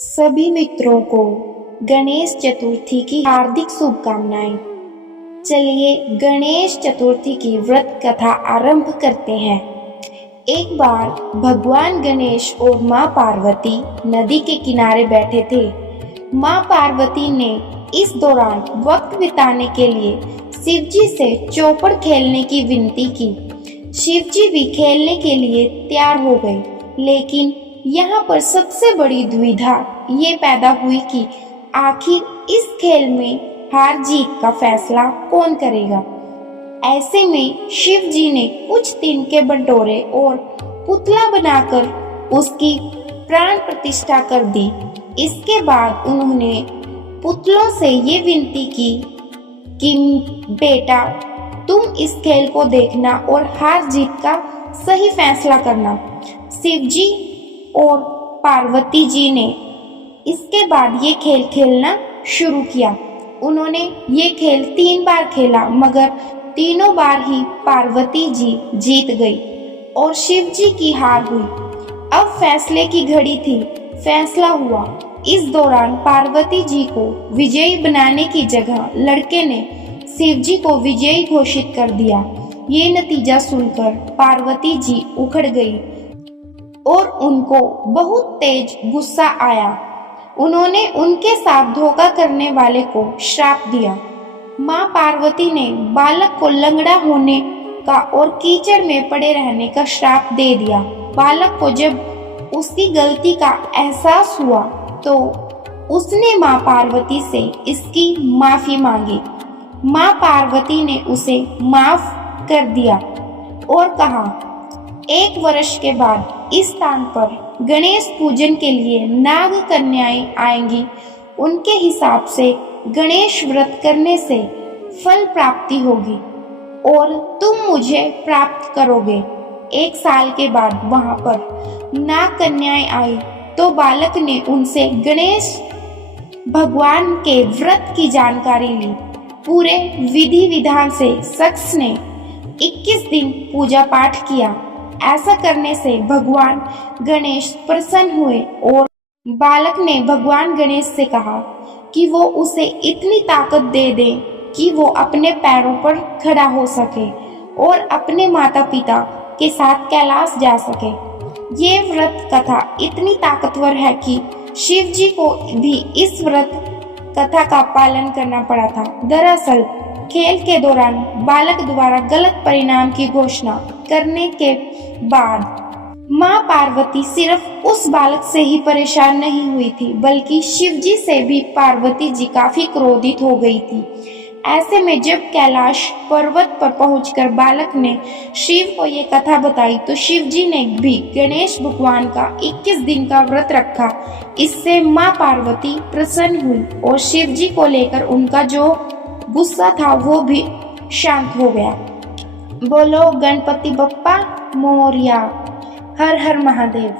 सभी मित्रों को गणेश चतुर्थी की हार्दिक शुभकामनाएं। चलिए गणेश चतुर्थी की व्रत कथा आरंभ करते हैं। एक बार भगवान गणेश और माँ पार्वती नदी के किनारे बैठे थे। माँ पार्वती ने इस दौरान वक्त बिताने के लिए शिवजी से चौपड़ खेलने की विनती की। शिवजी भी खेलने के लिए तैयार हो गए, लेकिन यहाँ पर सबसे बड़ी दुविधा ये पैदा हुई कि आखिर इस खेल में हार जीत का फैसला कौन करेगा। ऐसे में शिव जी ने कुछ तिनके बंटोरे और पुतला बनाकर उसकी प्राण प्रतिष्ठा कर दी। इसके बाद उन्होंने पुतलों से ये विनती की कि बेटा, तुम इस खेल को देखना और हार जीत का सही फैसला करना। शिव जी और पार्वती जी ने इसके बाद ये खेल खेलना शुरू किया। उन्होंने ये खेल 3 बार खेला, मगर तीनों बार ही पार्वती जी जीत गई और शिव जी की हार हुई। अब फैसले की घड़ी थी। फैसला हुआ। इस दौरान पार्वती जी को विजयी बनाने की जगह लड़के ने शिव जी को विजयी घोषित कर दिया। ये नतीजा सुनकर पार्वती जी उखड़ गई और उनको बहुत तेज गुस्सा आया। उन्होंने उनके साथ धोखा करने वाले को श्राप दिया। माँ पार्वती ने बालक को लंगड़ा होने का और कीचड़ में पड़े रहने का श्राप दे दिया। बालक को जब उसकी गलती का एहसास हुआ तो उसने माँ पार्वती से इसकी माफी मांगी। माँ पार्वती ने उसे माफ कर दिया और कहा, 1 वर्ष के बाद इस स्थान पर गणेश पूजन के लिए नाग कन्याएं आएंगी। उनके हिसाब से गणेश व्रत करने से फल प्राप्ति होगी और तुम मुझे प्राप्त करोगे। 1 साल के बाद वहां पर नाग कन्याएं आई तो बालक ने उनसे गणेश भगवान के व्रत की जानकारी ली। पूरे विधि विधान से शख्स ने 21 दिन पूजा पाठ किया। ऐसा करने से भगवान गणेश प्रसन्न हुए और बालक ने भगवान गणेश से कहा कि वो उसे इतनी ताकत दे दे कि वो अपने पैरों पर खड़ा हो सके और अपने माता पिता के साथ कैलाश जा सके। ये व्रत कथा इतनी ताकतवर है कि शिव जी को भी इस व्रत कथा का पालन करना पड़ा था। दरअसल खेल के दौरान बालक द्वारा गलत परिणाम की घोषणा करने के बाद माँ पार्वती सिर्फ उस बालक से ही परेशान नहीं हुई थी, बल्कि शिव जी से भी पार्वती जी काफी क्रोधित हो गई थी। ऐसे में जब कैलाश पर्वत पर पहुंचकर बालक ने शिव को ये कथा बताई तो शिव जी ने भी गणेश भगवान का 21 दिन का व्रत रखा। इससे माँ पार्वती प्रसन्न हुई और शिव जी को लेकर उनका जो गुस्सा था वो भी शांत हो गया। बोलो गणपति बप्पा मोरया। हर हर महादेव।